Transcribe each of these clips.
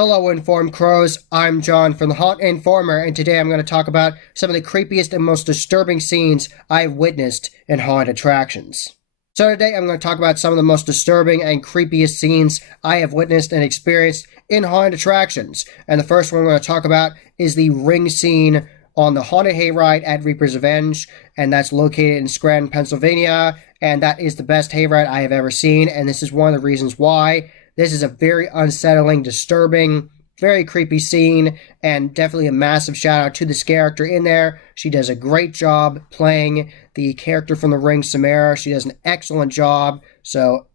Hello, Informed Crows. I'm John from the Haunt Informer, and today I'm going to talk about some of the creepiest and most disturbing scenes I've witnessed in haunted attractions. So today I'm going to talk about some of the most disturbing and creepiest scenes I have witnessed and experienced in haunted attractions. And the first one I'm going to talk about is the ring scene on the Haunted Hayride at Reaper's Revenge, and that's located in Scranton, Pennsylvania, and that is the best hayride I have ever seen, and this is one of the reasons why. This is a very unsettling, disturbing, very creepy scene, and definitely a massive shout out to this character in there. She does a great job playing the character from The Ring, Samara. She does an excellent job, so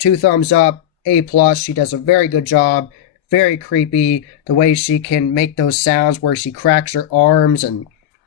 2 thumbs up, A+. She does a very good job, very creepy, the way she can make those sounds where she cracks her arms, and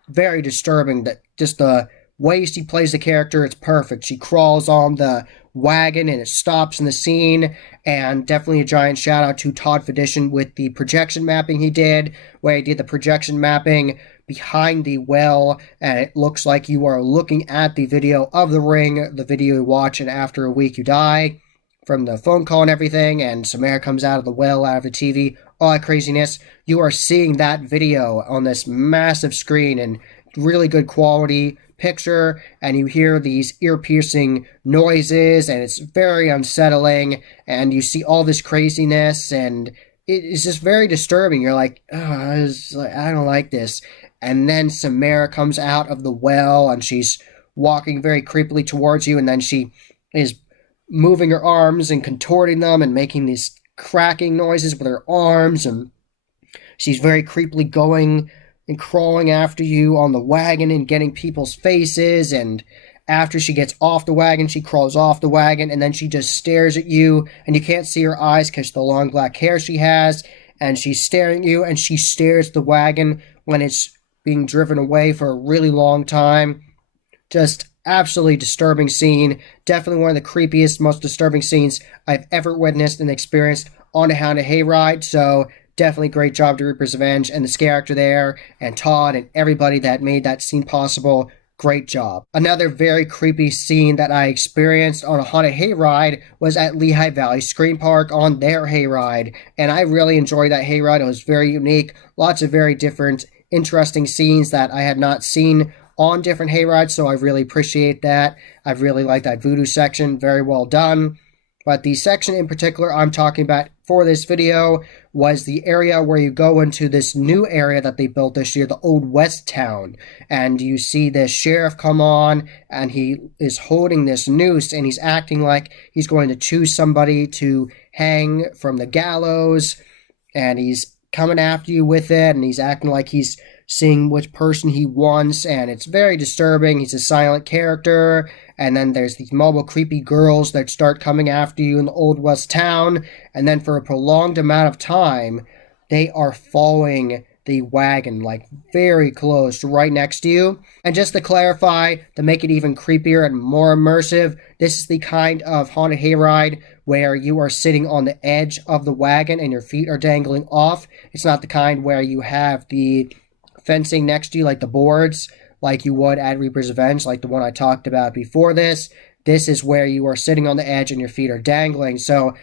very disturbing. That just the way she plays the character, it's perfect. She crawls on the wagon and it stops in the scene, and definitely a giant shout out to Todd Fedition with the projection mapping he did, where he did the projection mapping behind the well, and it looks like you are looking at the video of The Ring, the video you watch, and after a week you die from the phone call and everything, and Samara comes out of the well, out of the TV, all that craziness. You are seeing that video on this massive screen and really good quality picture, and you hear these ear-piercing noises, and it's very unsettling, and you see all this craziness, and it is just very disturbing. You're like, oh, I don't like this. And then Samara comes out of the well, and she's walking very creepily towards you, and then she is moving her arms and contorting them and making these cracking noises with her arms, and she's very creepily going and crawling after you on the wagon and getting people's faces, and after she gets off the wagon, she crawls off the wagon, and then she just stares at you, and you can't see her eyes because of the long black hair she has, and she's staring at you, and she stares at the wagon when it's being driven away for a really long time. Just absolutely disturbing scene. Definitely one of the creepiest, most disturbing scenes I've ever witnessed and experienced on a haunted hayride, so definitely great job to Reaper's Revenge and this character there, and Todd and everybody that made that scene possible. Great job. Another very creepy scene that I experienced on a haunted hayride was at Lehigh Valley Scream Park on their hayride, and I really enjoyed that hayride. It was very unique. Lots of very different, interesting scenes that I had not seen on different hayrides, so I really appreciate that. I really like that voodoo section. Very well done. But the section in particular I'm talking about for this video was the area where you go into this new area that they built this year, the Old West Town. And you see this sheriff come on, and he is holding this noose, and he's acting like he's going to choose somebody to hang from the gallows. And he's coming after you with it, and he's acting like he's seeing which person he wants, and it's very disturbing. He's a silent character, and then there's these mobile creepy girls that start coming after you in the Old West Town, and then for a prolonged amount of time, they are following the wagon, like very close, right next to you. And just to clarify, to make it even creepier and more immersive, this is the kind of haunted hayride where you are sitting on the edge of the wagon and your feet are dangling off. It's not the kind where you have the fencing next to you, like the boards, like you would at Reaper's Revenge, like the one I talked about before this. This is where you are sitting on the edge and your feet are dangling, so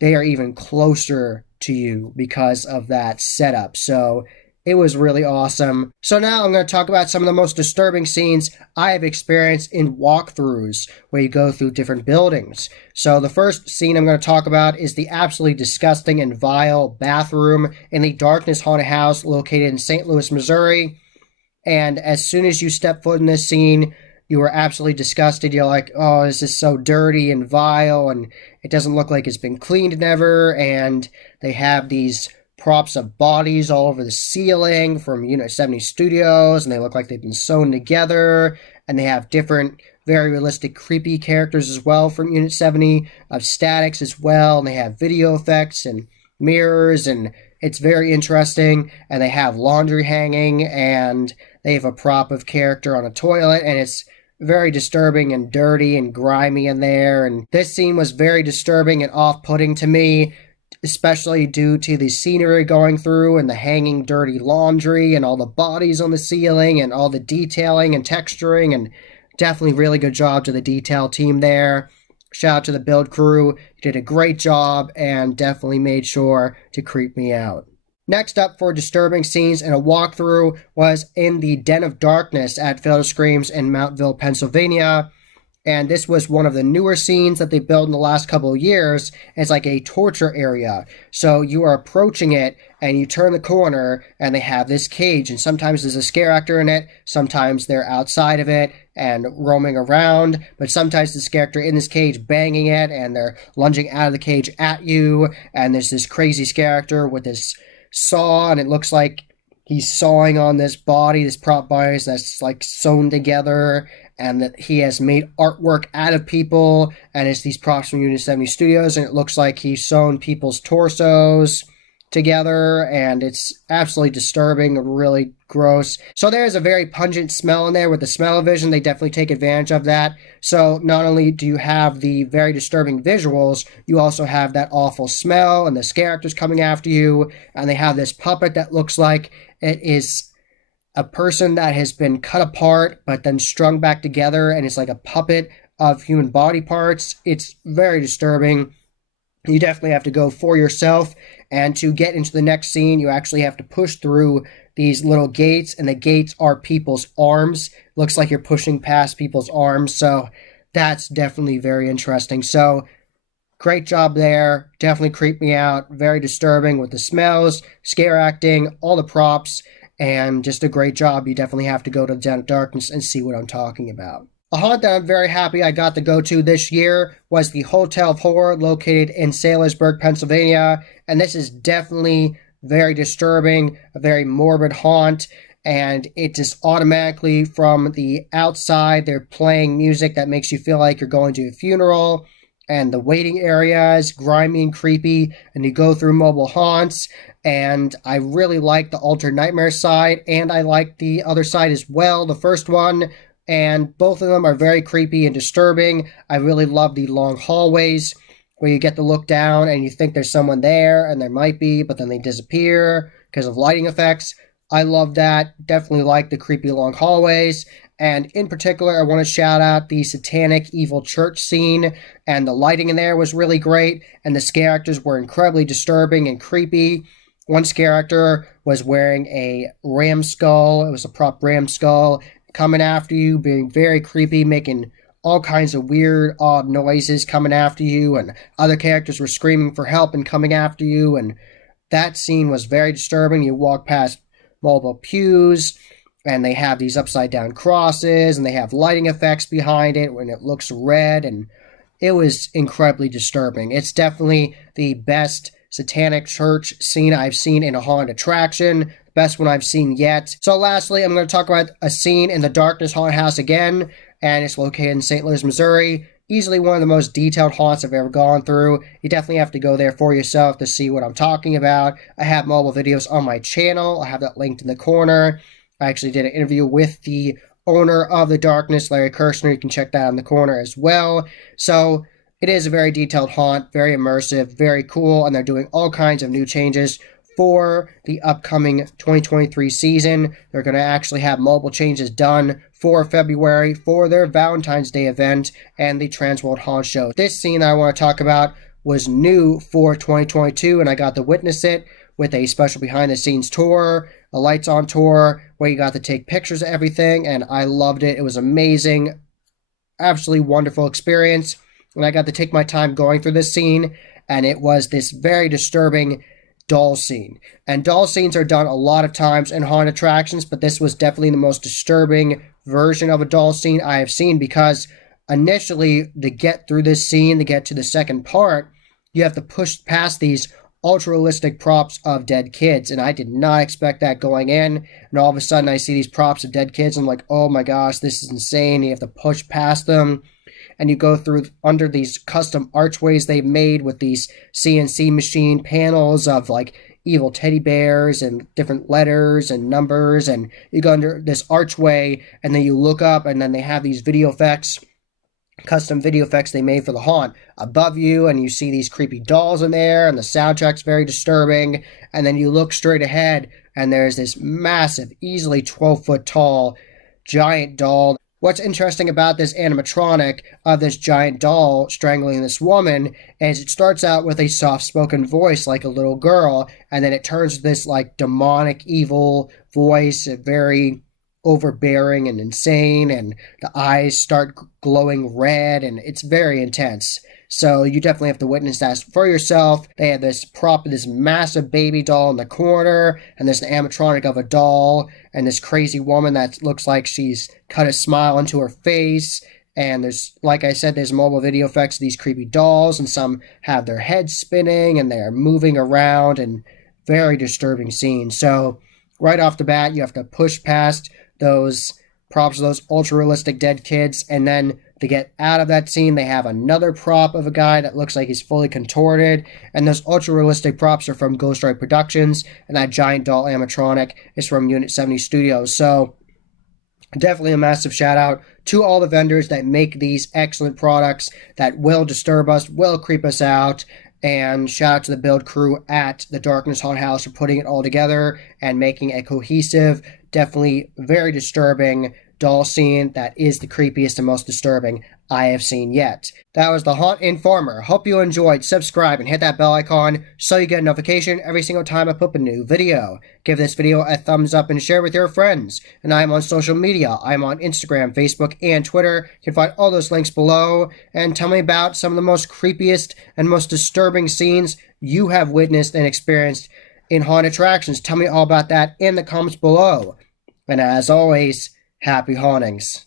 they are even closer to you because of that setup. So it was really awesome. So now I'm going to talk about some of the most disturbing scenes I have experienced in walkthroughs where you go through different buildings. So the first scene I'm going to talk about is the absolutely disgusting and vile bathroom in the Darkness Haunted House located in St. Louis, Missouri. And as soon as you step foot in this scene, you are absolutely disgusted. You're like, oh, this is so dirty and vile, and it doesn't look like it's been cleaned ever. And they have these props of bodies all over the ceiling from Unit 70 Studios, and they look like they've been sewn together, and they have different very realistic creepy characters as well from Unit 70 of statics as well, and they have video effects and mirrors, and it's very interesting. And they have laundry hanging, and they have a prop of character on a toilet, and it's very disturbing and dirty and grimy in there. And this scene was very disturbing and off-putting to me, especially due to the scenery going through and the hanging dirty laundry and all the bodies on the ceiling and all the detailing and texturing, and definitely really good job to the detail team there. Shout out to the build crew. You did a great job and definitely made sure to creep me out. Next up for disturbing scenes and a walkthrough was in the Den of Darkness at Field of Screams in Mountville, Pennsylvania. And this was one of the newer scenes that they built in the last couple of years. It's like a torture area. So you are approaching it and you turn the corner and they have this cage. And sometimes there's a scare actor in it. Sometimes they're outside of it and roaming around. But sometimes the scare actor in this cage banging it and they're lunging out of the cage at you. And there's this crazy scare actor with this saw, and it looks like he's sawing on this body, this prop body that's like sewn together, and that he has made artwork out of people, and it's these props from Unit 70 Studios, and it looks like he's sewn people's torsos together, and it's absolutely disturbing, really gross. So there's a very pungent smell in there. With the smell-o-vision, they definitely take advantage of that. So not only do you have the very disturbing visuals, you also have that awful smell and the scare actors coming after you, and they have this puppet that looks like it is a person that has been cut apart but then strung back together, and it's like a puppet of human body parts. It's very disturbing. You definitely have to go for yourself, and to get into the next scene, you actually have to push through these little gates, and the gates are people's arms. Looks like you're pushing past people's arms, so that's definitely very interesting. So, great job there. Definitely creeped me out. Very disturbing with the smells, scare acting, all the props, and just a great job. You definitely have to go to the Den of Darkness and see what I'm talking about. A haunt that I'm very happy I got to go to this year was the Hotel of Horror located in Saylorsburg, Pennsylvania. And this is definitely very disturbing, a very morbid haunt. And it just automatically from the outside, they're playing music that makes you feel like you're going to a funeral. And the waiting area is grimy and creepy. And you go through mobile haunts. And I really like the Altered Nightmare side. And I like the other side as well, the first one. And both of them are very creepy and disturbing. I really love the long hallways where you get to look down and you think there's someone there, and there might be, but then they disappear because of lighting effects. I love that. Definitely like the creepy long hallways. And in particular, I want to shout out the satanic evil church scene. And the lighting in there was really great. And the scare actors were incredibly disturbing and creepy. One scare actor was wearing a ram skull. It was a prop ram skull, coming after you, being very creepy, making all kinds of weird, odd noises coming after you, and other characters were screaming for help and coming after you, and that scene was very disturbing. You walk past multiple pews, and they have these upside-down crosses, and they have lighting effects behind it when it looks red, and it was incredibly disturbing. It's definitely the best satanic church scene I've seen in a haunted attraction. Best one I've seen yet. So lastly, I'm going to talk about a scene in the Darkness Haunted House again, and it's located in St. Louis, Missouri. Easily one of the most detailed haunts I've ever gone through. You definitely have to go there for yourself to see what I'm talking about. I have mobile videos on my channel. I have that linked in the corner. I actually did an interview with the owner of the Darkness, Larry Kirshner. You can check that in the corner as well. So it is a very detailed haunt, very immersive, very cool, and they're doing all kinds of new changes for the upcoming 2023 season. They're going to actually have mobile changes done for February for their Valentine's Day event and the Transworld Haunt Show. This scene I want to talk about was new for 2022, and I got to witness it with a special behind-the-scenes tour, a lights-on tour, where you got to take pictures of everything, and I loved it. It was amazing, absolutely wonderful experience, and I got to take my time going through this scene, and it was this very disturbing doll scene. And doll scenes are done a lot of times in haunted attractions, but this was definitely the most disturbing version of a doll scene I have seen, because initially, to get through this scene, to get to the second part, you have to push past these ultra-realistic props of dead kids, and I did not expect that going in, and all of a sudden I see these props of dead kids, and I'm like, oh my gosh, this is insane. You have to push past them, and you go through under these custom archways they've made with these CNC machine panels of like evil teddy bears and different letters and numbers, and you go under this archway, and then you look up, and then they have these video effects, custom video effects they made for the haunt above you, and you see these creepy dolls in there, and the soundtrack's very disturbing, and then you look straight ahead, and there's this massive, easily 12-foot tall, giant doll What's interesting about this animatronic of this giant doll strangling this woman is it starts out with a soft-spoken voice like a little girl, and then it turns to this like demonic evil voice, very overbearing and insane, and the eyes start glowing red, and it's very intense. So you definitely have to witness that for yourself. They had this this massive baby doll in the corner, and this animatronic of a doll, and this crazy woman that looks like she's cut a smile into her face. And there's, like I said, there's mobile video effects of these creepy dolls, and some have their heads spinning, and they're moving around, and very disturbing scenes. So right off the bat, you have to push past those props of those ultra-realistic dead kids, and then to get out of that scene, they have another prop of a guy that looks like he's fully contorted, and those ultra-realistic props are from Ghost Rider Productions, and that giant doll animatronic is from Unit 70 Studios. So definitely a massive shout out to all the vendors that make these excellent products that will disturb us, will creep us out. And shout out to the build crew at the Darkness Haunted House for putting it all together and making a cohesive, definitely very disturbing doll scene that is the creepiest and most disturbing I have seen yet. That was the Haunt Informer. Hope you enjoyed. Subscribe and hit that bell icon so you get a notification every single time I put up a new video. Give this video a thumbs up and share with your friends. And I'm on social media. I'm on Instagram, Facebook, and Twitter. You can find all those links below. And tell me about some of the most creepiest and most disturbing scenes you have witnessed and experienced in haunted attractions. Tell me all about that in the comments below. And as always, happy hauntings.